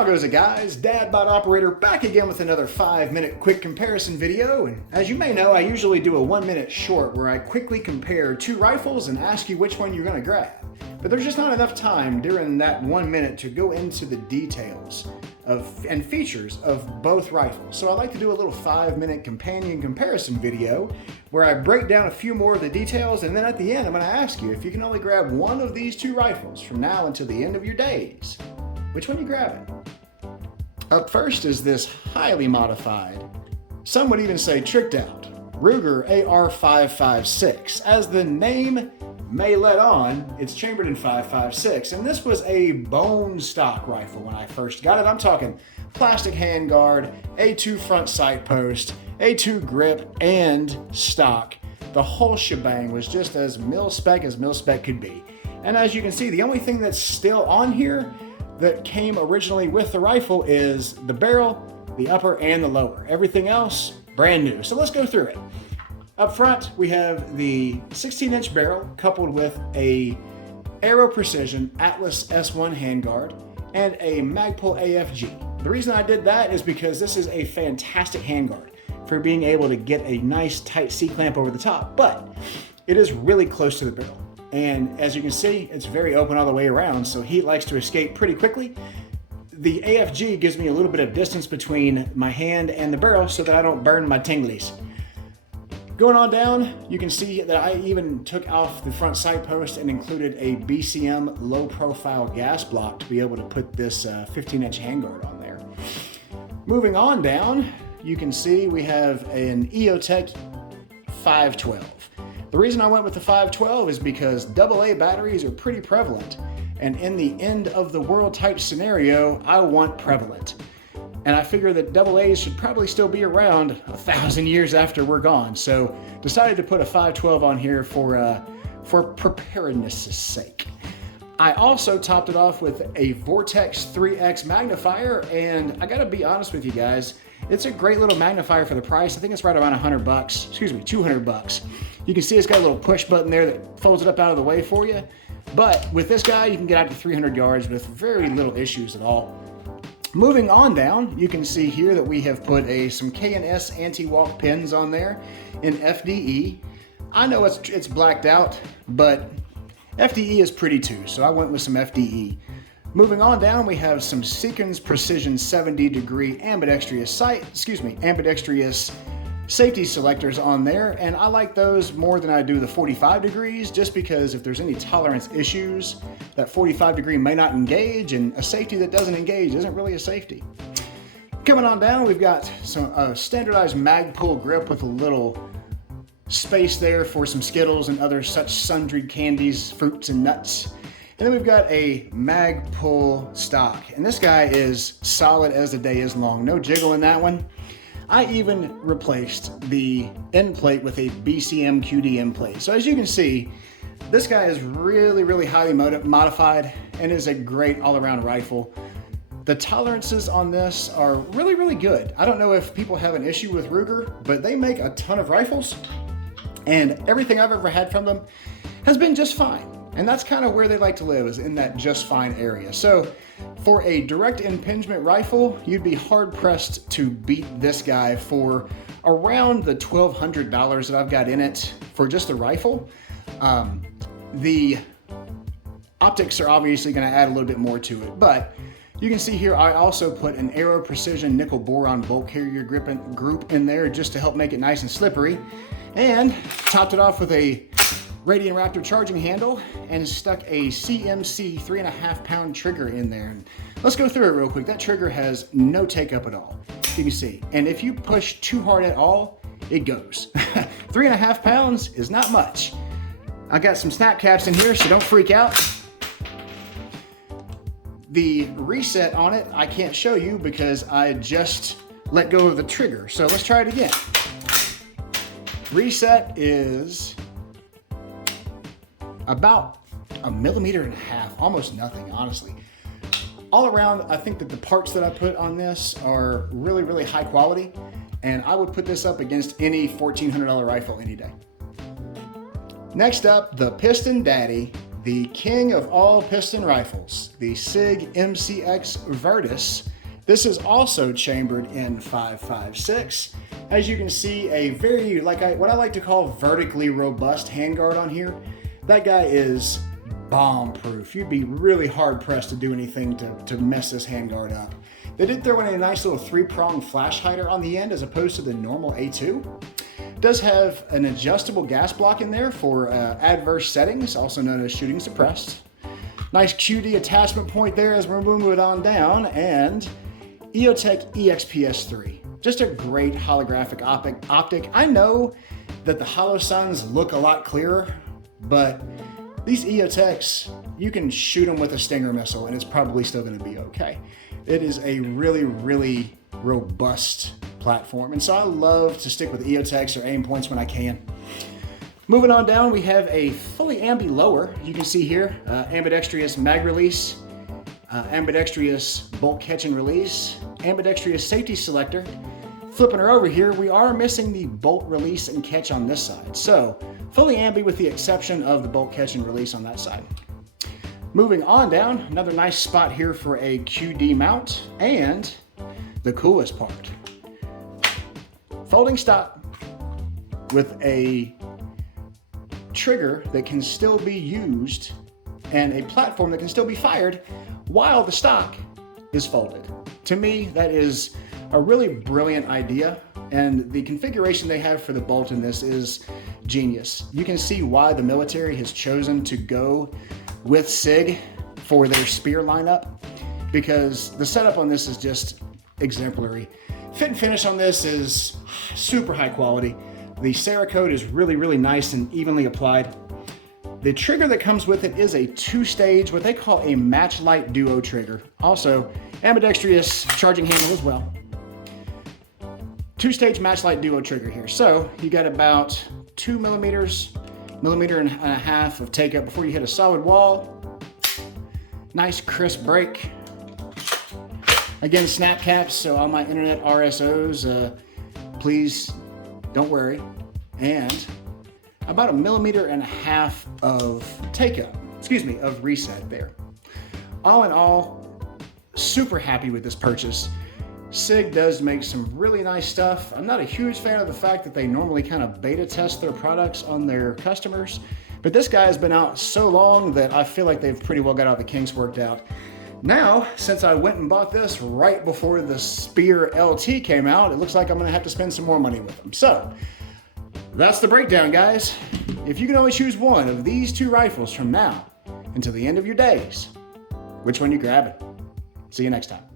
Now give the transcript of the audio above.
How goes it, guys? DadBodOperator back again with another 5-minute quick comparison video. And as you may know, I usually do a 1-minute short where I quickly compare two rifles and ask you which one you're going to grab. But there's just not enough time during that 1 minute to go into the details and features of both rifles. So I like to do a little 5-minute companion comparison video where I break down a few more of the details, and then at the end I'm going to ask you if you can only grab one of these two rifles from now until the end of your days. Which one are you grabbing? Up first is this highly modified, some would even say tricked out, Ruger AR556. As the name may let on, it's chambered in 5.56, and this was a bone stock rifle when I first got it. I'm talking plastic handguard, A2 front sight post, A2 grip, and stock. The whole shebang was just as mil-spec could be. And as you can see, the only thing that's still on here that came originally with the rifle is the barrel, the upper, and the lower. Everything else, brand new. So let's go through it. Up front, we have the 16-inch barrel coupled with a Aero Precision Atlas S1 handguard and a Magpul AFG. The reason I did that is because this is a fantastic handguard for being able to get a nice tight C-clamp over the top, but it is really close to the barrel. And as you can see, it's very open all the way around, so heat likes to escape pretty quickly. The AFG gives me a little bit of distance between my hand and the barrel so that I don't burn my tinglies. Going on down, you can see that I even took off the front sight post and included a BCM low profile gas block to be able to put this 15-inch handguard on there. Moving on down, you can see we have an EOTech 512. The reason I went with the 512 is because AA batteries are pretty prevalent, and in the end of the world type scenario, I want prevalent. And I figure that AA's should probably still be around 1,000 years after we're gone, so decided to put a 512 on here for preparedness' sake. I also topped it off with a Vortex 3X magnifier, and I gotta be honest with you guys, it's a great little magnifier for the price. I think it's right around $200. You can see it's got a little push button there that folds it up out of the way for you. But with this guy, you can get out to 300 yards with very little issues at all. Moving on down, you can see here that we have put some K&S anti-walk pins on there in FDE. I know it's blacked out, but FDE is pretty too, so I went with some FDE. Moving on down, we have some Seekins Precision 70-degree ambidextrous safety selectors on there, and I like those more than I do the 45 degrees just because if there's any tolerance issues, that 45 degree may not engage, and a safety that doesn't engage isn't really a safety. Coming on down, we've got some standardized Magpul grip with a little space there for some Skittles and other such sundry candies, fruits, and nuts. And then we've got a Magpul stock, and this guy is solid as the day is long. No jiggle in that one. I even replaced the end plate with a BCM QD end plate. So as you can see, this guy is really, really highly modified and is a great all-around rifle. The tolerances on this are really, really good. I don't know if people have an issue with Ruger, but they make a ton of rifles, and everything I've ever had from them has been just fine. And that's kind of where they like to live, is in that just fine area. So for a direct impingement rifle, you'd be hard pressed to beat this guy for around the $1,200 that I've got in it for just the rifle. The optics are obviously going to add a little bit more to it, but you can see here I also put an Aero Precision nickel boron bolt carrier group in there just to help make it nice and slippery, and topped it off with a Radiant Raptor charging handle and stuck a CMC 3.5 pound trigger in there. And let's go through it real quick. That trigger has no take up at all, you can see. And if you push too hard at all, it goes. 3.5 pounds is not much. I got some snap caps in here, so don't freak out. The reset on it, I can't show you because I just let go of the trigger. So let's try it again. Reset is about 1.5 millimeters, almost nothing, honestly. All around, I think that the parts that I put on this are really, really high quality, and I would put this up against any $1,400 rifle any day. Next up, the Piston Daddy the king of all piston rifles, the Sig MCX Virtus. This is also chambered in 556. As you can see, a very, what I like to call vertically robust handguard on here. That guy is bomb-proof. You'd be really hard-pressed to do anything to mess this handguard up. They did throw in a nice little 3-prong flash hider on the end as opposed to the normal A2. It does have an adjustable gas block in there for adverse settings, also known as shooting suppressed. Nice QD attachment point there as we're moving it on down, and EOTech EXPS3. Just a great holographic optic. I know that the HoloSuns look a lot clearer, but these EOTechs, you can shoot them with a Stinger missile and it's probably still going to be okay. It is a really, really robust platform, and so I love to stick with EOTechs or aim points when I can. Moving on down, we have a fully ambi lower. You can see here, ambidextrous mag release, ambidextrous bolt catch and release, ambidextrous safety selector. Flipping her over here, we are missing the bolt release and catch on this side. So fully ambi with the exception of the bolt catch and release on that side. Moving on down, another nice spot here for a QD mount, and the coolest part, folding stock with a trigger that can still be used and a platform that can still be fired while the stock is folded. To me, that is a really brilliant idea, and the configuration they have for the bolt in this is genius. You can see why the military has chosen to go with Sig for their spear lineup, because the setup on this is just exemplary. Fit and finish on this is super high quality. The Cerakote is really, really nice and evenly applied. The trigger that comes with it is a 2-stage, what they call a matchlight duo trigger. Also, ambidextrous charging handle as well. 2-stage matchlight duo trigger here. So you got about 2 millimeters, millimeter and a half of take up before you hit a solid wall. Nice crisp break. Again, snap caps, so all my internet RSOs, please don't worry. And about 1.5 millimeters of take-up, of reset there. All in all, super happy with this purchase. Sig does make some really nice stuff. I'm not a huge fan of the fact that they normally kind of beta test their products on their customers, but this guy has been out so long that I feel like they've pretty well got all the kinks worked out. Now, since I went and bought this right before the Spear LT came out, it looks like I'm gonna have to spend some more money with them. So, that's the breakdown, guys. If you can only choose one of these 2 rifles from now until the end of your days, which one you grabbing? See you next time.